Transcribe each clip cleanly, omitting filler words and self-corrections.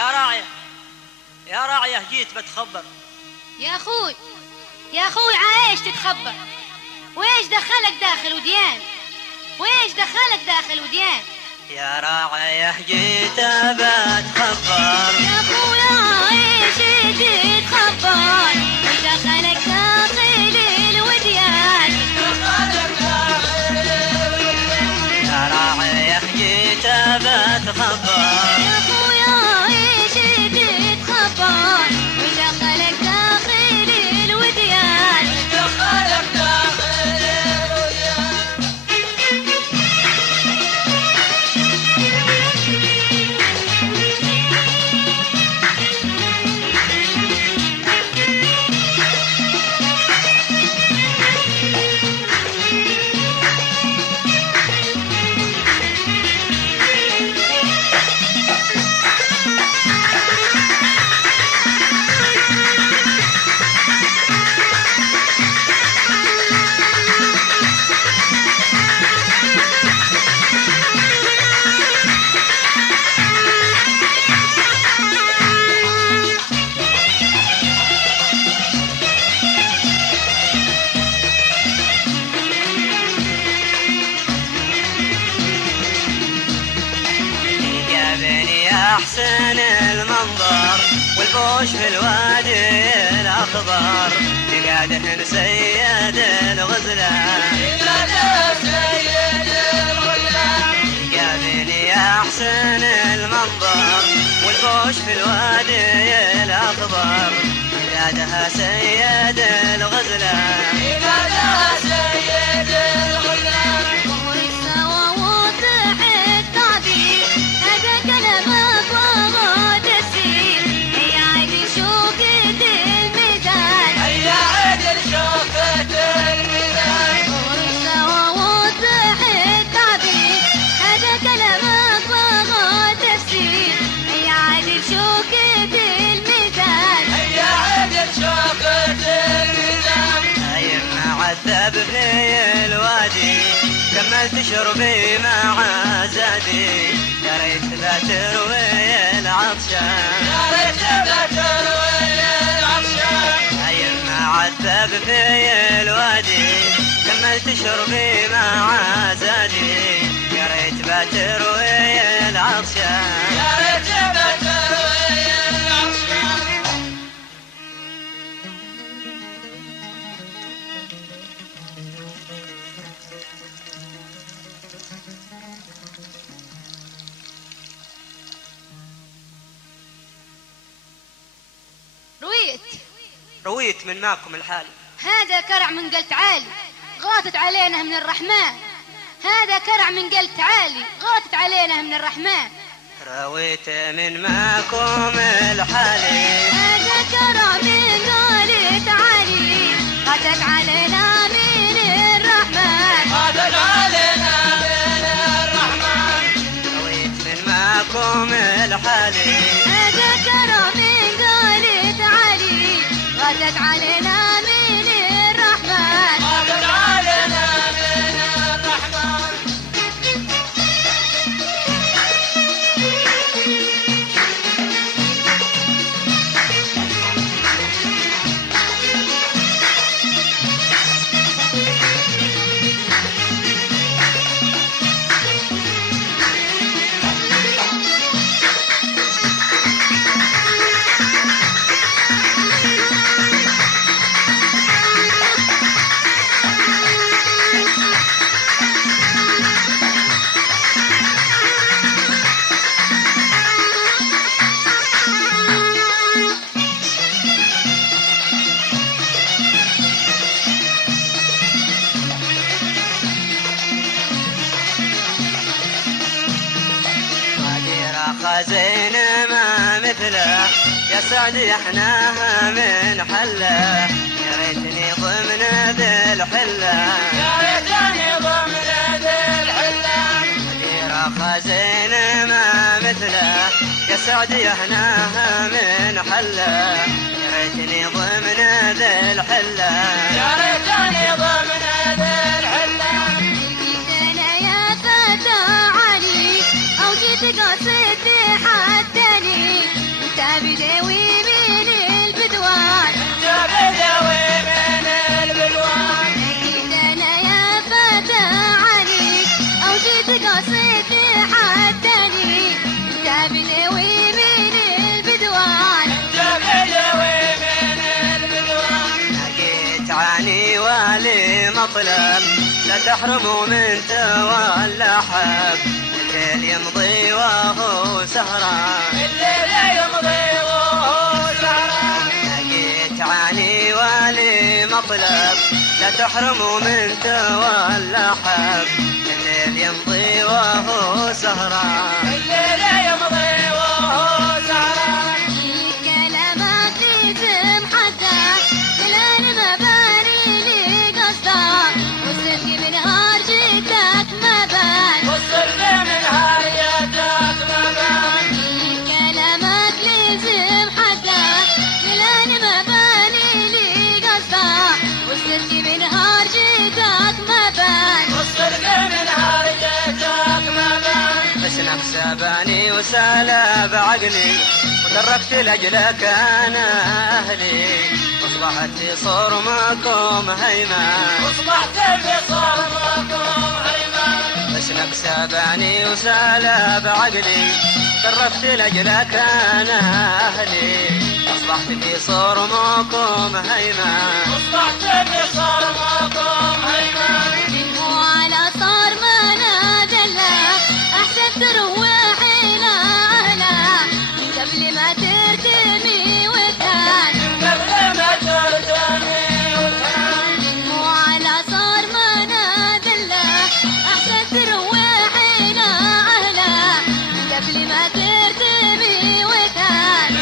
يا راعية يا راعية، جيت بتخبر. يا اخوي عايش تتخبر؟ وايش دخلك داخل وديان؟ وايش دخلك داخل وديان؟ يا راعية جيت بتخبر. يا اخويا عايش تتخبر؟ ودخلك داخل الوديان؟ دخلك داخل الوديان. يا راعية جيت بتخبر. يا اخويا عايش تتخبر؟ ودخلك داخل الوديان؟ دخلك داخل الوديان. أحسن المنظر والبوش في الوادي الأخضر، يقاده سيد الغزلان. يا بني أحسن المنظر والبوش في الوادي الأخضر، يقادها سيد الغزلان. عذب في الوادي كملت شربي مع زادي، يا ريت لا تروي العطشان. يا ريت لا تروي العطشان. يما عذب في الوادي كملت شربي مع زادي، يا ريت لا تروي العطشان. يا ريت لا تروي العطشان. رويت من ماكم الحال. هذا كرع من قلت عالي غاطت علينا من الرحمن. هذا كرع من قلت عالي غاطت علينا من الرحمن. رويت من ماكم الحال. هذا كرع من قلت عالي غاطت علينا من الرحمن. غاطت علينا من الرحمن. رويت من ماكم الحال. هذا كرع من قلت عالي غدت علينا من الرحمن. غدت علينا من الرحمن. خزين ما مثله يا سعدي احناها من حله، يا ريتني ضمن ذي الحله. يا ريتني ضمن ذي الحله. مديرة خزين ما مثله يا سعدي احناها من حله، يا ريتني ضمن ذي الحله. يا ريتني ضمن ذي الحله. جيتنا يا فتى علي او جيت قصدي حدني، بدوي من البدوان لقيت عاني والي مطلب لا تحرموا من تولى حب الليل يمضي وهو سهران لقيت عاني والي مطلب لا تحرموا من تولى حب الليل يمضي وهو سهران كلامك لزم حدك بلان مباني لي قصدك والصدق بنهار جيتك ما بان كلامك لزم حدك بلان مباني لي قصدك والصدق بنهار جيتك ما بان بس نفسه باني وسالب عقلي وتركت لاجلك انا اهلي واصبحت في صرمكم هيمان بس نفسه باني وسالب عقلي تركت لاجلك انا اهلي اصبحت في صرمكم هيمان منه على صار ما نادلك احسن تروح الى اهلك من قبل ما ترتمي وتهان منه على صار ما نادلك احسن تروح الى اهلك من قبل ما ترتمي وتهان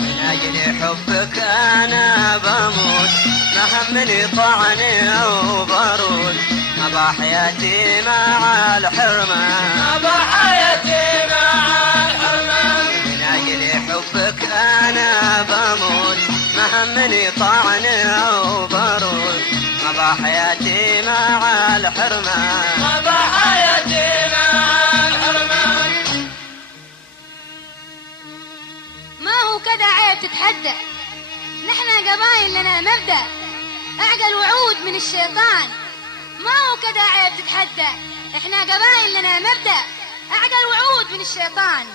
من اجل حبك انا بموت ما همني طعني او بارود ابا حياتي مع الحرمان من اجل حبك انا بموت ما همني طعني او بارود ابا حياتي مع الحرمان ما هو كذا عيب تتحدى نحن قبايل لنا مبدأ اعقل وعود من الشيطان ما هو كذا عيب تتحدى احنا قبايل لنا مبدأ اعقل وعود من الشيطان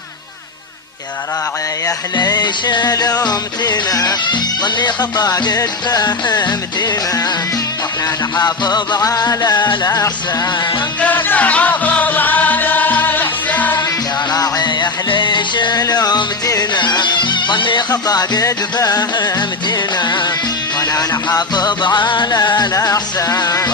يا راعي يا ليش لومتنا ظني خطا قد فهمتنا واحنا نحافظ على الاحسان يا راعي يا ليش لومتنا ظني خطا قد فهمتنا وانا نحافظ على الاحسان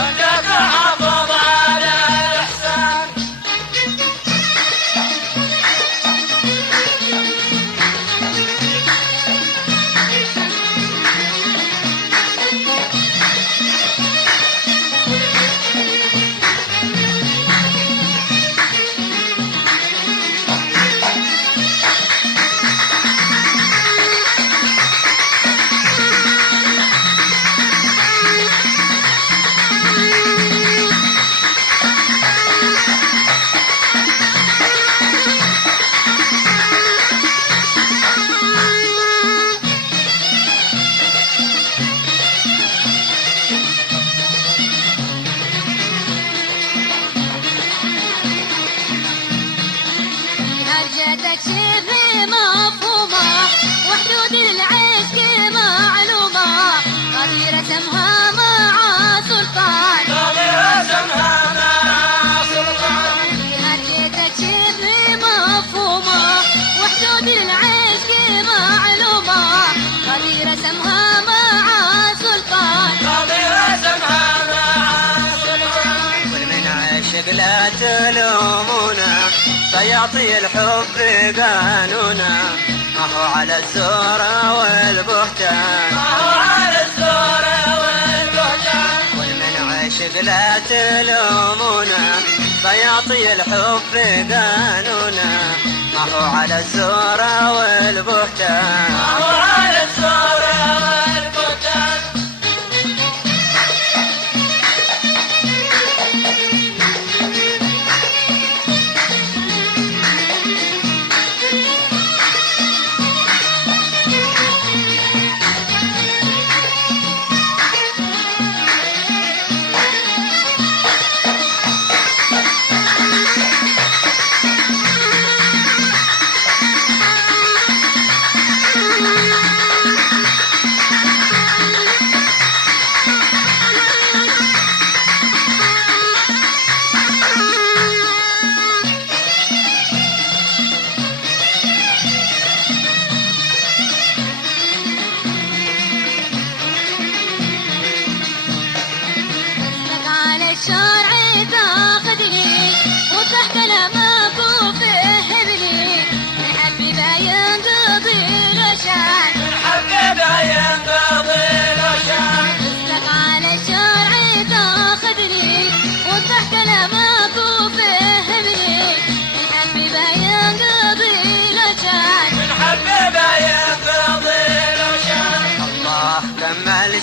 هرجتك شبه مفهومة وحدود العشق معلومة قدير رسمها مع سلطان هرجتك شبه مفهومة وحدود العشق معلومة قدير رسمها مع سلطان والمن عشق لا تلومونا فيعطي الحب قانونا ما هو على الزور والبهتان والمن عشق لا تلومونا فيعطي الحب قانونا ما هو على الزور والبهتان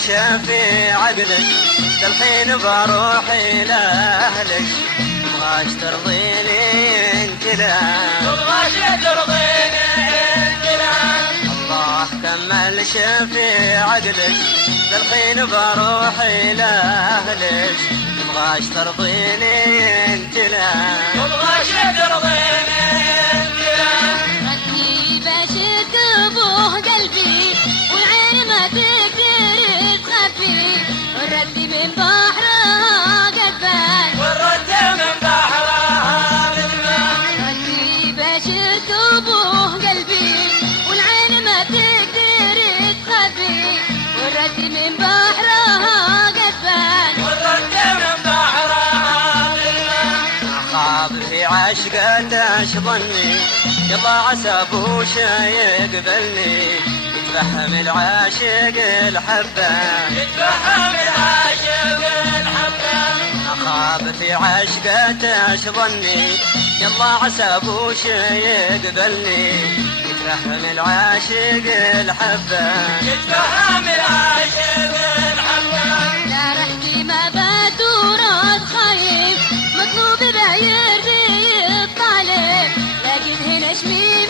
ملشة في عقدك الحين بروح إلى أهلك تبغاش ترضيني انت لا تبغاش ترضيني انت لا الله كمل في عقدك الحين بروح إلى أهلك تبغاش ترضيني انت لا تبغاش ترضيني انت لا ردني باش تبوه قلبي والعين ما تقدر تخبي والرد من بحرها قد بان والرد من بحرها قد بان ردني باش تبوه قلبي والعين ما تقدر تخبي والرد من بحرها قد بان والرد من بحرها قد بان خاب في عشقتش ظني يلا عسى ابوشا يقبلني يتفهم العاشق الحبه يتفهم العاشق الحبه أخاف في عشقتش ظني يلا عسى ابوشا يقبلني يتفهم العاشق الحبه يتفهم العاشق الحبه لا رحتي ما بدورات خايف مطلوب بعير بي الطالب لكن هنا شمي